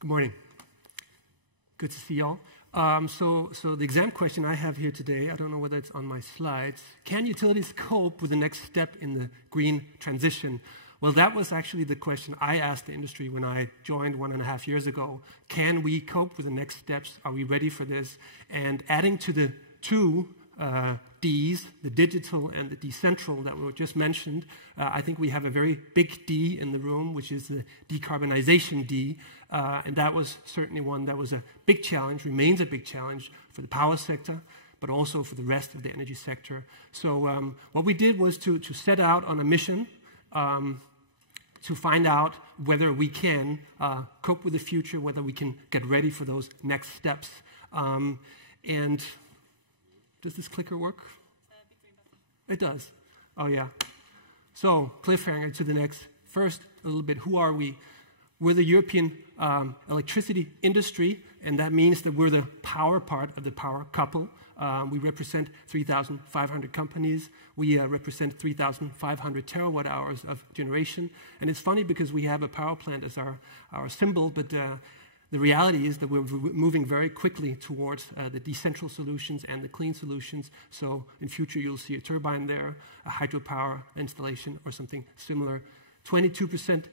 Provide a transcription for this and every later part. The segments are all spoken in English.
Good morning. Good to see y'all. So the exam question I have here today, I don't know whether it's on my slides. Can utilities cope with the next step in the green transition? Well, that was actually the question I asked the industry when I joined 1.5 years ago. Can we cope with the next steps? Are we ready for this? And adding to the two Ds, the digital and the decentral that were just mentioned, I think we have a very big D in the room, which is the decarbonization D. And that was certainly one that was a big challenge, remains a big challenge for the power sector, but also for the rest of the energy sector. So what we did was to set out on a mission to find out whether we can cope with the future, whether we can get ready for those next steps. And does this clicker work? It does. Oh, yeah. So, cliffhanger to the next. First, a little bit, who are we? We're the European electricity industry, and that means that we're the power part of the power couple. We represent 3,500 companies. We represent 3,500 terawatt hours of generation. And it's funny because we have a power plant as our symbol, but the reality is that we're moving very quickly towards the decentral solutions and the clean solutions. So in future, you'll see a turbine there, a hydropower installation, or something similar. 22%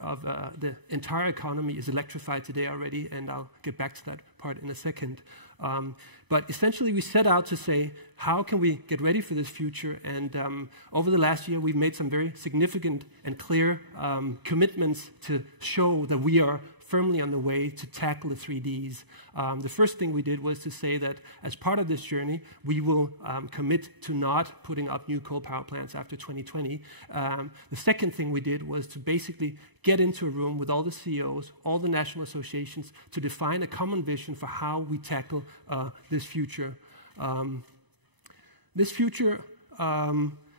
of the entire economy is electrified today already, and I'll get back to that part in a second. But essentially, we set out to say, how can we get ready for this future? And over the last year, we've made some very significant and clear commitments to show that we are firmly on the way to tackle the 3Ds. The first thing we did was to say that as part of this journey, we will commit to not putting up new coal power plants after 2020. The second thing we did was to basically get into a room with all the CEOs, all the national associations, to define a common vision for how we tackle this future. This future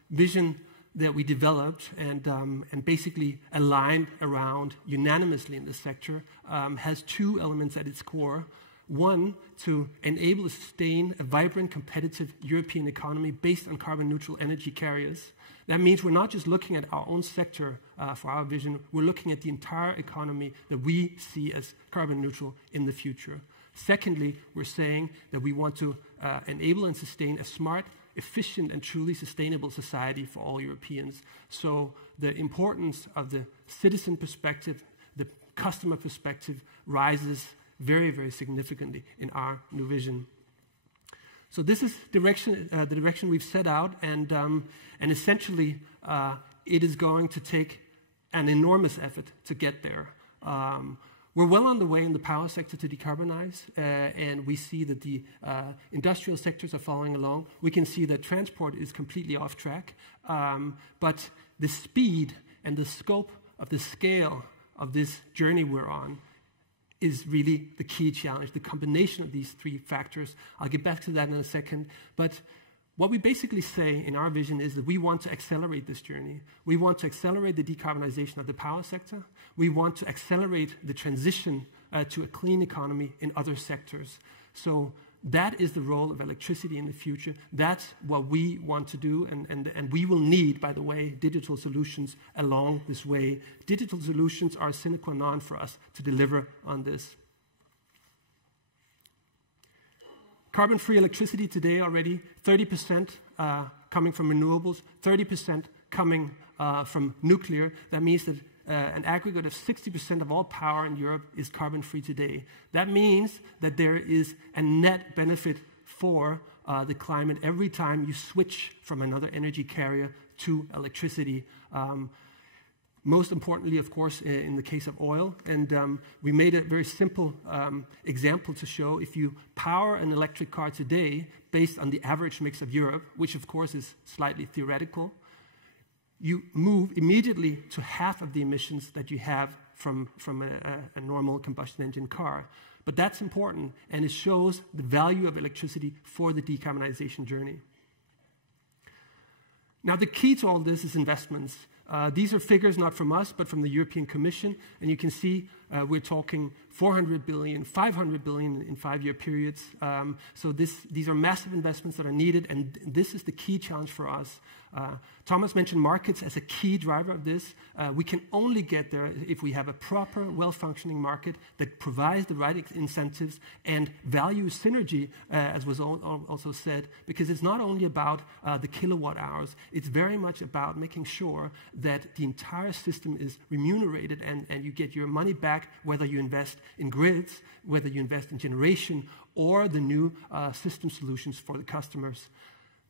vision that we developed and basically aligned around unanimously in the sector has two elements at its core. One, to enable and sustain a vibrant, competitive European economy based on carbon-neutral energy carriers. That means we're not just looking at our own sector for our vision, we're looking at the entire economy that we see as carbon-neutral in the future. Secondly, we're saying that we want to enable and sustain a smart, efficient and truly sustainable society for all Europeans. So the importance of the citizen perspective, the customer perspective rises very, very significantly in our new vision. So this is the direction we've set out, and essentially it is going to take an enormous effort to get there. We're well on the way in the power sector to decarbonize, and we see that the industrial sectors are following along. We can see that transport is completely off track, but the speed and the scope of the scale of this journey we're on is really the key challenge, the combination of these three factors. I'll get back to that in a second, but what we basically say in our vision is that we want to accelerate this journey. We want to accelerate the decarbonization of the power sector. We want to accelerate the transition to a clean economy in other sectors. So that is the role of electricity in the future. That's what we want to do, and we will need, by the way, digital solutions along this way. Digital solutions are a sine qua non for us to deliver on this. Carbon-free electricity today already, 30% coming from renewables, 30% coming from nuclear. That means that an aggregate of 60% of all power in Europe is carbon-free today. That means that there is a net benefit for the climate every time you switch from another energy carrier to electricity. Most importantly, of course, in the case of oil. And we made a very simple example to show if you power an electric car today based on the average mix of Europe, which of course is slightly theoretical, you move immediately to half of the emissions that you have from a normal combustion engine car. But that's important, and it shows the value of electricity for the decarbonization journey. Now, the key to all this is investments. These are figures not from us, but from the European Commission, and you can see We're talking 400 billion, 500 billion in 5-year periods. So these are massive investments that are needed, and this is the key challenge for us. Thomas mentioned markets as a key driver of this. We can only get there if we have a proper, well-functioning market that provides the right incentives and values synergy, as was also said, because it's not only about the kilowatt hours, it's very much about making sure that the entire system is remunerated and you get your money back, whether you invest in grids, whether you invest in generation, or the new system solutions for the customers.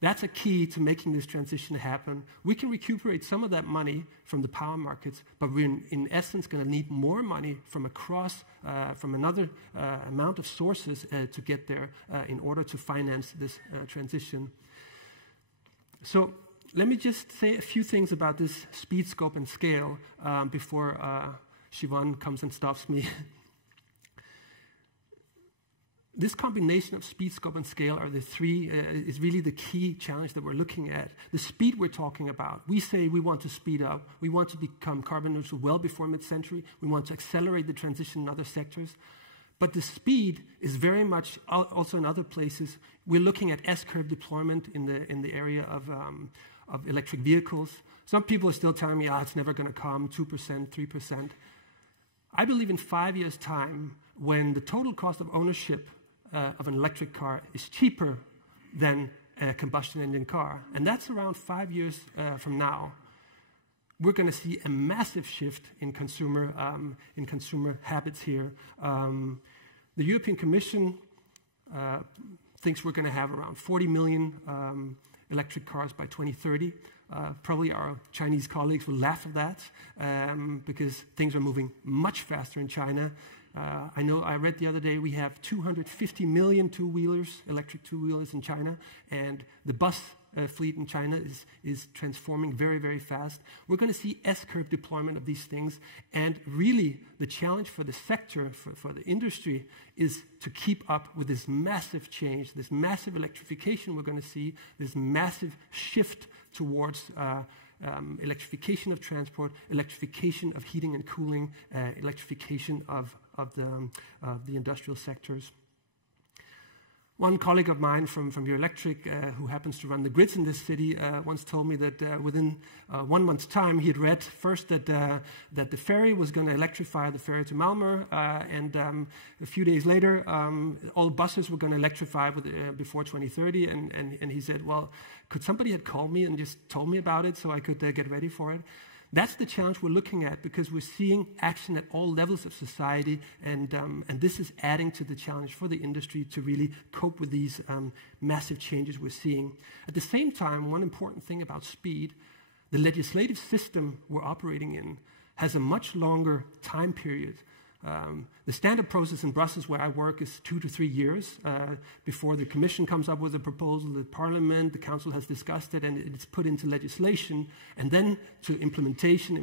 That's a key to making this transition happen. We can recuperate some of that money from the power markets, but we're in essence going to need more money from from another amount of sources to get there in order to finance this transition. So let me just say a few things about this speed, scope, and scale before Siobhan comes and stops me. This combination of speed, scope, and scale are the three, is really the key challenge that we're looking at. The speed we're talking about, we say we want to speed up. We want to become carbon neutral well before mid-century. We want to accelerate the transition in other sectors. But the speed is very much also in other places. We're looking at S-curve deployment in the area of electric vehicles. Some people are still telling me, it's never going to come, 2%, 3%. I believe in 5 years' time, when the total cost of ownership of an electric car is cheaper than a combustion engine car, and that's around 5 years from now, we're going to see a massive shift in consumer habits here. The European Commission thinks we're going to have around 40 million electric cars by 2030. Probably our Chinese colleagues will laugh at that because things are moving much faster in China. I know I read the other day we have 250 million two-wheelers, electric two-wheelers in China, and the bus fleet in China is transforming very, very fast. We're going to see S-curve deployment of these things, and really the challenge for the sector, for the industry, is to keep up with this massive change, this massive electrification we're going to see, this massive shift towards electrification of transport, electrification of heating and cooling, electrification of the industrial sectors. One colleague of mine from Eurelectric, who happens to run the grids in this city, once told me that within 1 month's time, he had read first that the ferry was going to electrify the ferry to Malmö, and a few days later, all buses were going to electrify before 2030. And he said, well, could somebody had called me and just told me about it so I could get ready for it? That's the challenge we're looking at, because we're seeing action at all levels of society, and this is adding to the challenge for the industry to really cope with these massive changes we're seeing. At the same time, one important thing about speed, the legislative system we're operating in has a much longer time period. The standard process in Brussels, where I work, is 2 to 3 years before the Commission comes up with a proposal, the Parliament, the Council has discussed it, and it's put into legislation, and then to implementation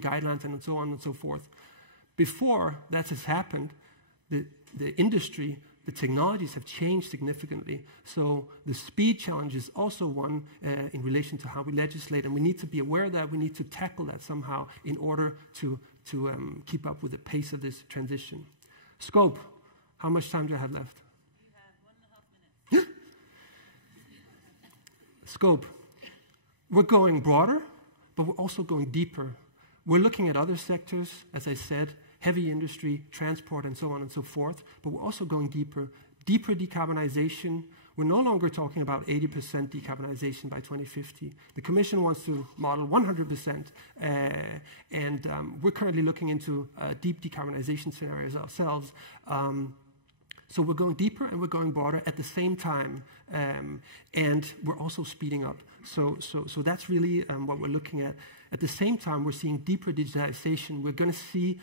guidelines, and so on and so forth. Before that has happened, the industry, the technologies have changed significantly. So the speed challenge is also one in relation to how we legislate, and we need to be aware of that. We need to tackle that somehow in order to keep up with the pace of this transition. Scope. How much time do I have left? You have 1.5 minutes. Scope. We're going broader, but we're also going deeper. We're looking at other sectors, as I said, heavy industry, transport, and so on and so forth, but we're also going deeper. Deeper decarbonization. We're no longer talking about 80% decarbonization by 2050. The Commission wants to model 100%, and we're currently looking into deep decarbonization scenarios ourselves. So we're going deeper and we're going broader at the same time, and we're also speeding up. So that's really what we're looking at. At the same time, we're seeing deeper digitalization. We're going to see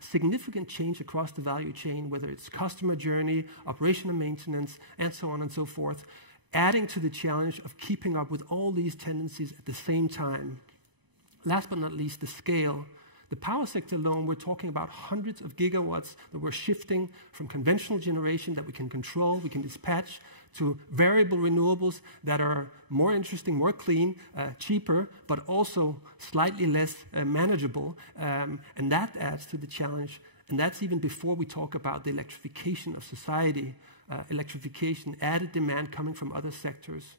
significant change across the value chain, whether it's customer journey, operational maintenance, and so on and so forth, adding to the challenge of keeping up with all these tendencies at the same time. Last but not least, the scale. The power sector alone, we're talking about hundreds of gigawatts that we're shifting from conventional generation that we can control, we can dispatch, to variable renewables that are more interesting, more clean, cheaper, but also slightly less manageable. And that adds to the challenge. And that's even before we talk about the electrification of society, electrification, added demand coming from other sectors.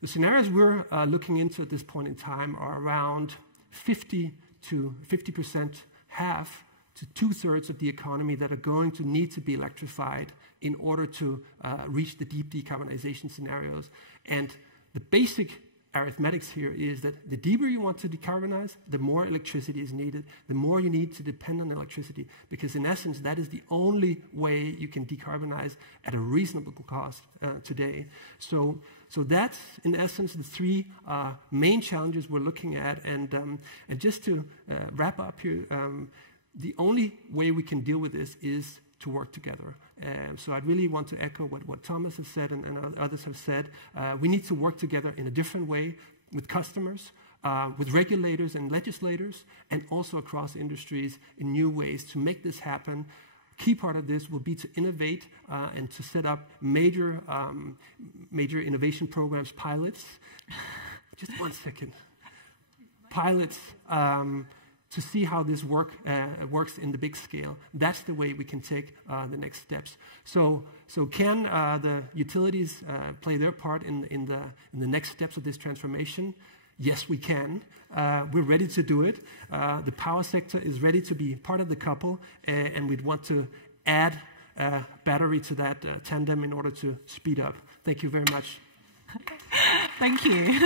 The scenarios we're looking into at this point in time are around 50%, half to 2/3 of the economy that are going to need to be electrified in order to reach the deep decarbonization scenarios. And the basic arithmetics here is that the deeper you want to decarbonize, the more electricity is needed, the more you need to depend on electricity, because in essence, that is the only way you can decarbonize at a reasonable cost today. So that's, in essence, the three main challenges we're looking at. And just to wrap up here, the only way we can deal with this is to work together. So I really want to echo what Thomas has said and others have said. We need to work together in a different way with customers, with regulators and legislators, and also across industries in new ways to make this happen. Key part of this will be to innovate and to set up major innovation programs, pilots. Just 1 second. Pilots. To see how this works in the big scale. That's the way we can take the next steps. So can the utilities play their part in the next steps of this transformation? Yes, we can. We're ready to do it. The power sector is ready to be part of the couple, and we'd want to add battery to that tandem in order to speed up. Thank you very much. Thank you.